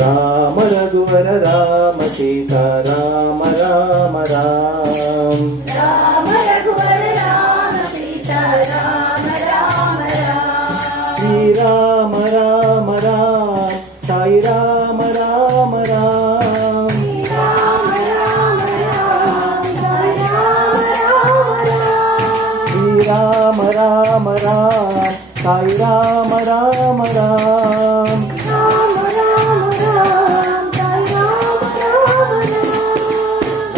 राम रघुवर राम सीता राम राम राम राम रघुवर राम सीता राम राम राम श्री राम राम राम साई राम राम राम श्री राम राम राम साई राम राम राम श्री राम राम राम साई राम राम राम राम राम राम साई राम राम राम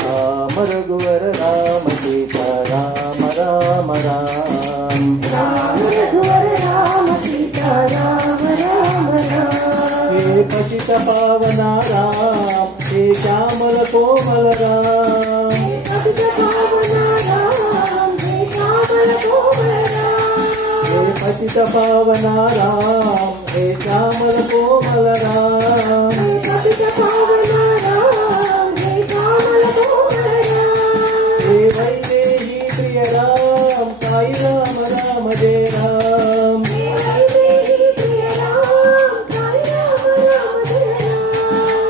राम रघुवर राम सीता राम राम राम राम रघुवर राम सीता राम राम राम हे पतित पावना राम हे श्यामल कोमल राम पतित पावना राम हे श्यामल कोमल राम हे पतित पावना राम हे श्यामल कोमल राम पतित पावना राम हे श्यामल कोमल राम हे वैदेही प्रिय राम साई राम राम जय राम हे वैदेही प्रिय राम साई राम राम जय राम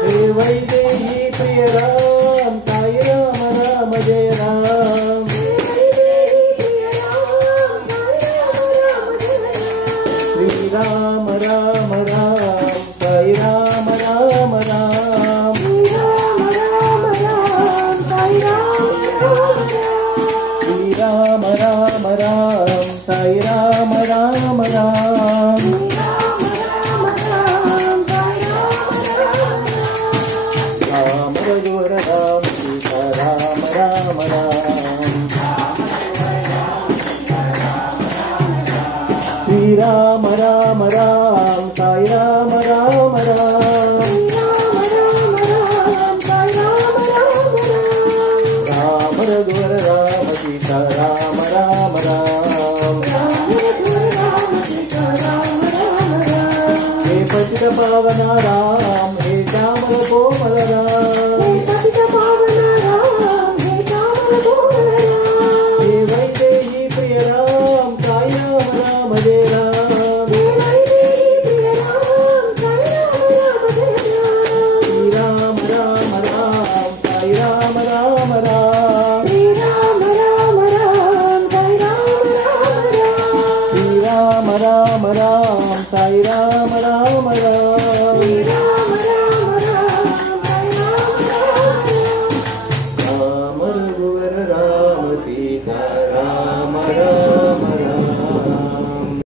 हे वैदेही प्रिय राम साई राम राम जय राम हे वैदेही प्रिय राम साई राम राम जय राम श्री राम राम राम साई राम राम राम श्री राम राम राम साई राम राम राम श्री राम राम राम साई राम राम राम श्री राम राम राम साई राम राम राम राम रघुवर राम सीता राम राम राम श्री राम राम राम साई राम राम राम राम रघुवर राम सीता राम राम राम हे पतित पावना राम हे श्यामल कोमल राम हे वैदेही प्रिय राम साई राम राम जय राम श्री राम राम राम साई राम राम राम श्री राम राम राम साई राम राम राम